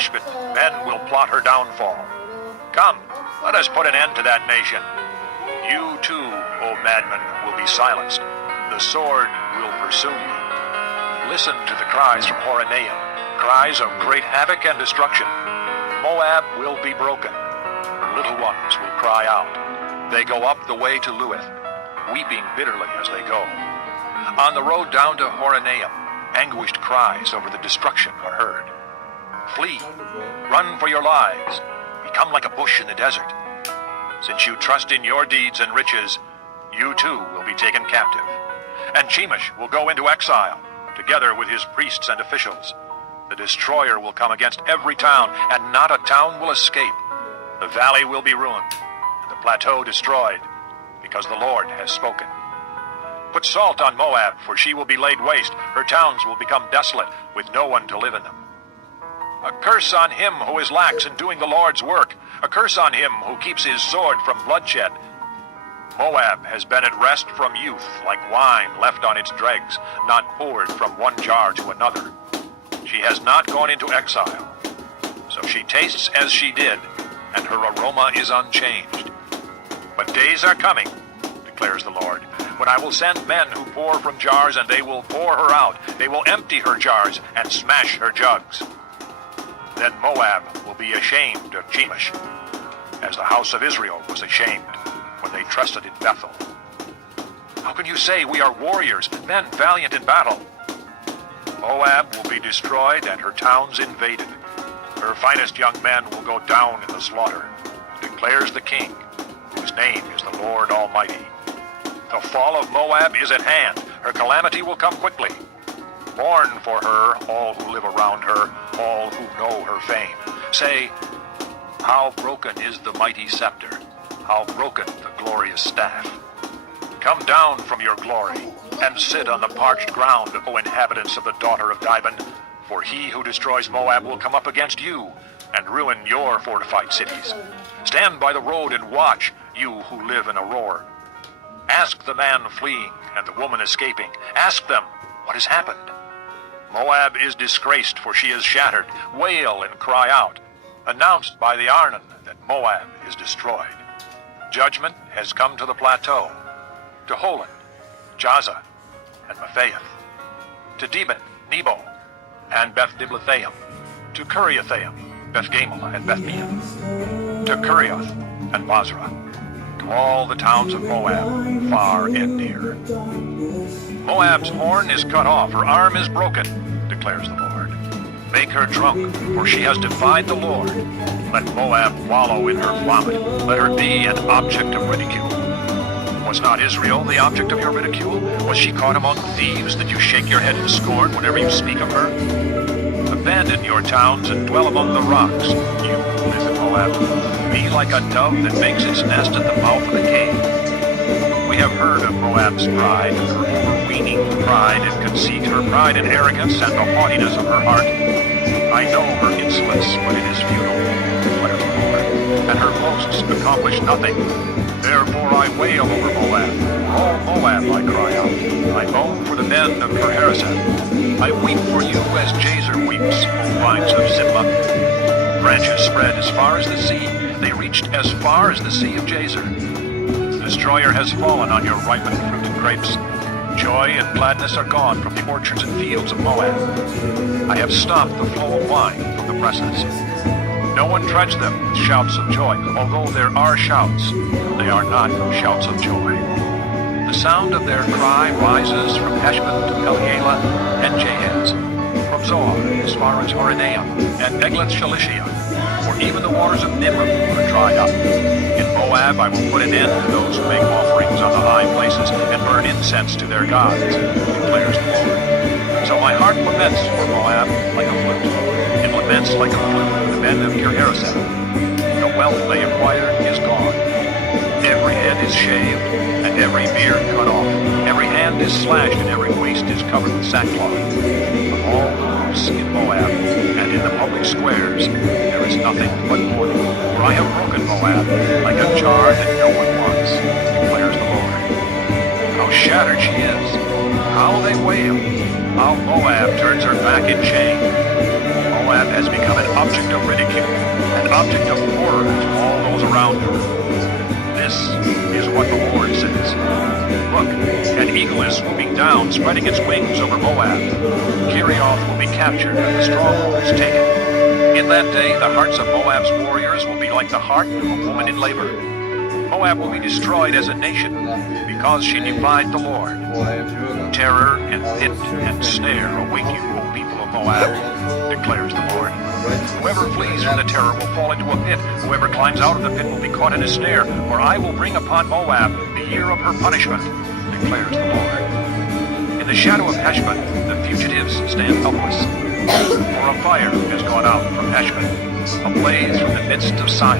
Heshbon, men will plot her downfall. Come, let us put an end to that nation. You too, O madmen, will be silenced. The sword will pursue you. Listen to the cries from Horonaim, cries of great havoc and destruction. Moab will be broken. Her little ones will cry out. They go up the way to Luith, weeping bitterly as they go. On the road down to Horonaim, anguished cries over the destruction are heard. Flee, run for your lives, become like a bush in the desert. Since you trust in your deeds and riches, you too will be taken captive. And Chemosh will go into exile, together with his priests and officials. The destroyer will come against every town, and not a town will escape. The valley will be ruined, and the plateau destroyed, because the Lord has spoken. Put salt on Moab, for she will be laid waste. Her towns will become desolate, with no one to live in them. A curse on him who is lax in doing the Lord's work. A curse on him who keeps his sword from bloodshed. Moab has been at rest from youth, like wine left on its dregs, not poured from one jar to another. She has not gone into exile. So she tastes as she did, and her aroma is unchanged. But days are coming, declares the Lord, when I will send men who pour from jars, and they will pour her out. They will empty her jars and smash her jugs. Then Moab will be ashamed of Chemosh, as the house of Israel was ashamed when they trusted in Bethel. How can you say we are warriors, men valiant in battle? Moab will be destroyed and her towns invaded. Her finest young men will go down in the slaughter, declares the King, whose name is the Lord Almighty. The fall of Moab is at hand. Her calamity will come quickly. Mourn for her, all who live around her, all who know her fame. Say, how broken is the mighty scepter, how broken the glorious staff. Come down from your glory, and sit on the parched ground, O inhabitants of the daughter of Dibon, for he who destroys Moab will come up against you, and ruin your fortified cities. Stand by the road and watch, you who live in Aroer. Ask the man fleeing and the woman escaping. Ask them, what has happened? Moab is disgraced, for she is shattered. Wail and cry out. Announced by the Arnon that Moab is destroyed. Judgment has come to the plateau, to Holon, Jaza, and Mephaeth, to Dibon, Nebo, and Beth-Diblathaim, to Kiriathaim, Beth-Gamel, and Beth-Meon, to Kerioth and Basra, to all the towns of Moab, far and near. Moab's horn is cut off, her arm is broken, declares the Lord. Make her drunk, for she has defied the Lord. Let Moab wallow in her vomit. Let her be an object of ridicule. Was not Israel the object of your ridicule? Was she caught among thieves that you shake your head in scorn whenever you speak of her? Abandon your towns and dwell among the rocks, you who live in Moab. Be like a dove that makes its nest at the mouth of the cave. We have heard of Moab's pride, her overweening pride and conceit, her pride and arrogance, and the haughtiness of her heart. I know her insolence, but it is futile, declares the Lord, and her boasts accomplish nothing. Therefore I wail over Moab. Oh, Moab, I cry out. I moan for the men of Kirhareseth. I weep for you as Jazer weeps, O vines of Zimlah. Branches spread as far as the sea. They reached as far as the sea of Jazer. The destroyer has fallen on your ripened fruit and grapes. Joy and gladness are gone from the orchards and fields of Moab. I have stopped the flow of wine from the presses. No one treads them with shouts of joy. Although there are shouts, they are not shouts of joy. The sound of their cry rises from Heshbon to Elealeh and Jahaz, from Zoar as far as Horonaim and Eglath-Shalishah, for even the waters of Nimrim are dried up. In Moab I will put an end to those who make offerings on the high places and burn incense to their gods, declares the Lord. So my heart laments for Moab like a flute. It laments like a flute for the men of Kirhareseth. The wealth they acquired is gone. Every head is shaved, and every beard cut off. Every hand is slashed, and every waist is covered with sackcloth. Of all the roofs in Moab, and in the public squares, there is nothing but mourning. For I have broken Moab, like a jar that no one wants, declares the Lord. How shattered she is! How they wail! How Moab turns her back in shame! Moab has become an object of ridicule, an object of horror to all those around her. This is what the Lord says. Look, an eagle is swooping down, spreading its wings over Moab. Kerioth will be captured and the strongholds taken. In that day, the hearts of Moab's warriors will be like the heart of a woman in labor. Moab will be destroyed as a nation because she defied the Lord. Terror and pit and snare await you, O people of Moab, declares the Lord. Whoever flees from the terror will fall into a pit. Whoever climbs out of the pit will be caught in a snare, for I will bring upon Moab the year of her punishment, declares the Lord. In the shadow of Heshbon, the fugitives stand helpless. For a fire has gone out from Heshbon, a blaze from the midst of Sion.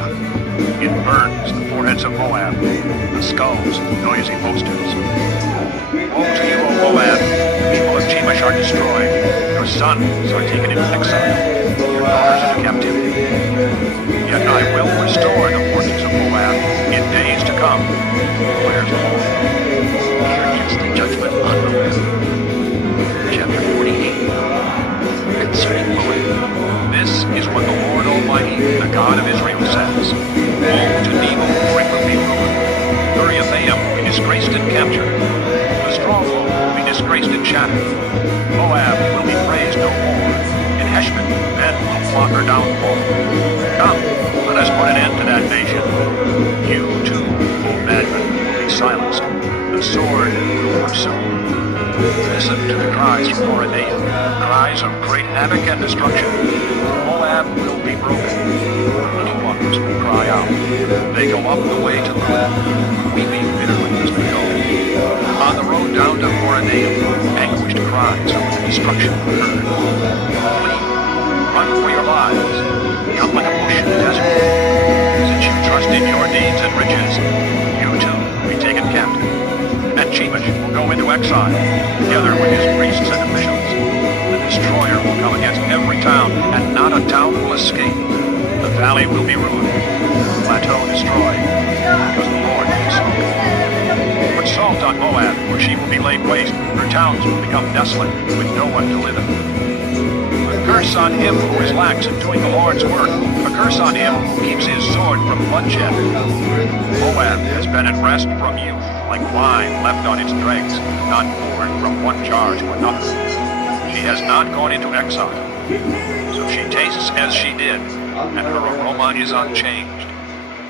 It burns the foreheads of Moab, the skulls of noisy boasters. Woe to you, O Moab! The people of Chemosh are destroyed. Your sons are taken into exile, your daughters into captivity. Yet I will restore the fortunes of Moab in days to come, declares the Lord. Here is the judgment on Moab. Chapter 48. Concerning Moab. This is what the Lord Almighty, the God of Israel, says. Woe to Nebo, for it will be ruined. Kiriathaim will be disgraced and captured. The stronghold will be disgraced and shattered. Moab will be praised no more. In Heshbon, men will plot her downfall. Come, let us put an end to that nation. You too, O madmen, will be silenced. The sword will pursue. Listen to the cries from Horonaim, cries of great havoc and destruction. Moab will be broken. The little ones will cry out. They go up the way to Moab, weeping bitterly as they go. On the road down to Horonaim, anguished cries over the destruction of the herd. Flee, run for your lives. Come like a bush in the desert. Since you trust in your deeds and riches, you too will be taken captive. And Chemosh will go into exile, together with his priests and officials. The destroyer will come against every town, and not a town will escape. The valley will be ruined, the plateau destroyed, because the Lord will salt. Put salt on Moab, where she will be laid waste. Her towns will become desolate, with no one to live in them. A curse on him who is lax in doing the Lord's work. A curse on him who keeps his sword from bloodshed. Moab has been at rest from youth, like wine left on its dregs, not poured from one jar to another. She has not gone into exile, so she tastes as she did, and her aroma is unchanged.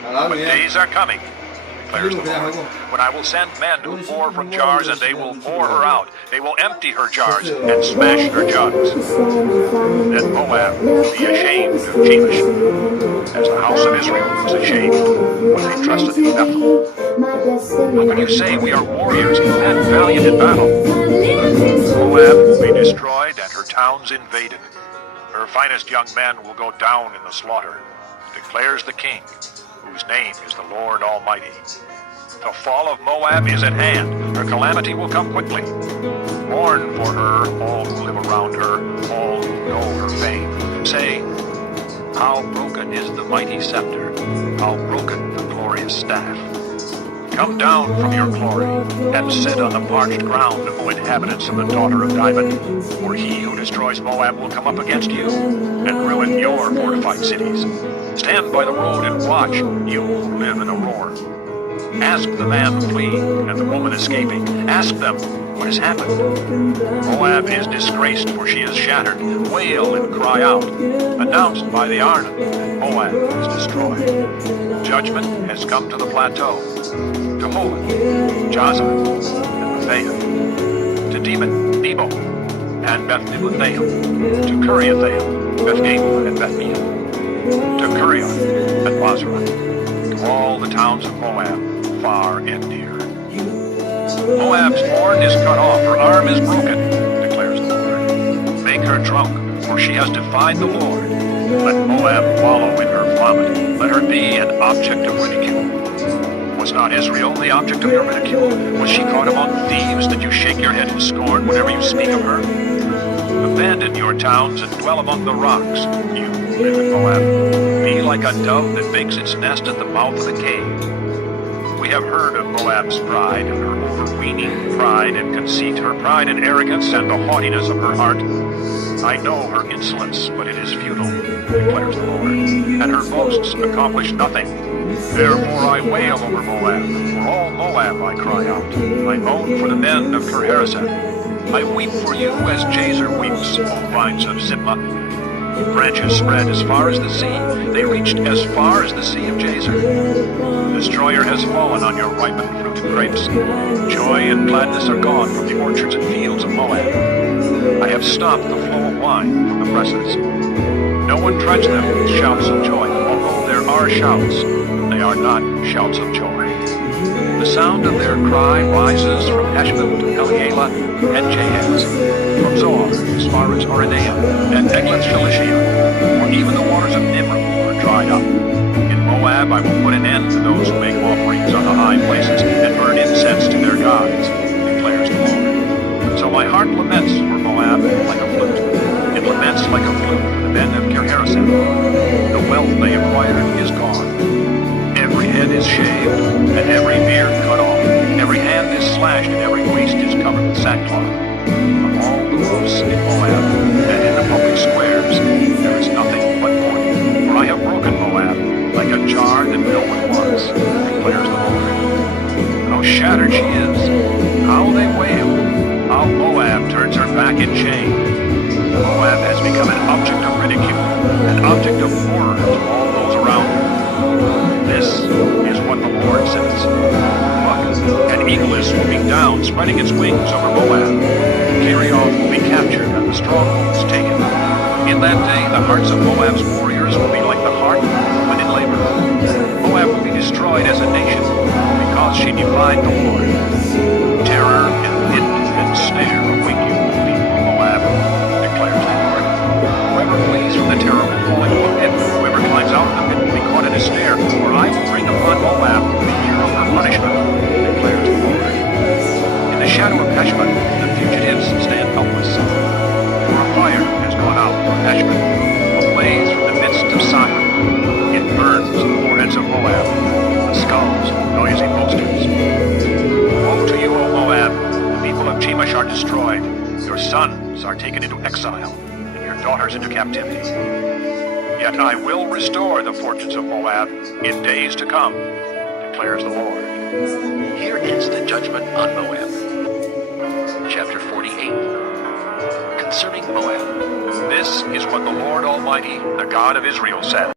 But days are coming, declares the Lord, when I will send men who pour from jars, and they will pour her out. They will empty her jars and smash her jugs. Then Moab will be ashamed of Chemosh, as the house of Israel was ashamed when they trusted in Bethel. How can you say we are warriors and valiant in battle? Moab will be destroyed and her towns invaded. Her finest young men will go down in the slaughter, declares the King, whose name is the Lord Almighty. The fall of Moab is at hand. Her calamity will come quickly. Mourn for her, all who live around her, all who know her fame. Say, how broken is the mighty scepter, how broken the glorious staff. Come down from your glory, and sit on the parched ground, O inhabitants of the daughter of Diamond, for he who destroys Moab will come up against you, and ruin your fortified cities. Stand by the road and watch, you who live in Aurora. Ask the man fleeing and the woman escaping. Ask them what has happened. Moab is disgraced, for she is shattered. Wail and cry out. Announced by the Arnon, Moab is destroyed. Judgment has come to the plateau. To Holon, Jazza, and Bethaim, to Demon, Nebo, and Beth-Niblathaim, to Kiriathaim, Beth-Gabel, and Beth-Meon, to Kerioth, and Bozrah, to all the towns of Moab, far and near. Moab's horn is cut off, her arm is broken, declares the Lord. Make her drunk, for she has defied the Lord. Let Moab wallow in her vomit. Let her be an object of ridicule. Was not Israel the object of your ridicule? Was she caught among thieves that you shake your head in scorn whenever you speak of her? Abandon your towns and dwell among the rocks, you who live in Moab. Be like a dove that makes its nest at the mouth of the cave. We have heard of Moab's pride and her overweening pride and conceit, her pride and arrogance and the haughtiness of her heart. I know her insolence, but it is futile. declares the Lord, and her boasts accomplish nothing. Therefore I wail over Moab, for all Moab I cry out. I moan for the men of Kirhareseth. I weep for you as Jazer weeps, O vines of Zipmah. Branches spread as far as the sea. They reached as far as the sea of Jazer. The destroyer has fallen on your ripened fruit and grapes. Joy and gladness are gone from the orchards and fields of Moab. I have stopped the flow of wine from the presses. No one treads them with shouts of joy. Although there are shouts, they are not shouts of joy. The sound of their cry rises from Heshbon to Elealeh and Jahaz, from Zoar as far as Oronaim and Eglath-Shalishiyah, for even the waters of Nimrim are dried up. In Moab I will put an end to those who make offerings on the high places and burn incense to their gods, declares the Lord. So my heart laments for Moab like a flute. It laments like a flute for the men of Kirhareseth. The wealth they acquired is gone. Every head is shaved, and every beard cut off. Every hand is slashed, and every waist is covered with sackcloth. Of all the roofs in Moab, and in the public squares, there is nothing but mourning. For I have broken Moab, like a jar that no one wants, declares the Lord. How shattered she is! How they wail! How Moab turns her back in shame! Moab has become an object of ridicule, an object of horror to all those around her. This is what the Lord says. Look, an eagle is swooping down, spreading its wings over Moab. Kerioth will be captured and the strongholds taken. In that day, the hearts of Moab's warriors will be like the heart of a woman in labor. Moab will be destroyed as a nation because she defied the Lord. Terror and pit and snare await you, people of Moab, declares the Lord. Whoever flees from the terror will fall into a pit. Whoever climbs out of the pit will be caught in a snare, for I will bring upon Moab the year of her punishment, declares the Lord. In the shadow of Heshbon, the fugitives stand helpless. For a fire has gone out from Heshbon, a blaze from the midst of Sihon. It burns the foreheads of Moab, the skulls of noisy boasters. Woe to you, O Moab! The people of Chemosh are destroyed. Your sons are taken into exile, and your daughters into captivity. Yet I will restore the fortunes of Moab in days to come, declares the Lord. Here ends the judgment on Moab. Chapter 48. Concerning Moab. This is what the Lord Almighty, the God of Israel, said.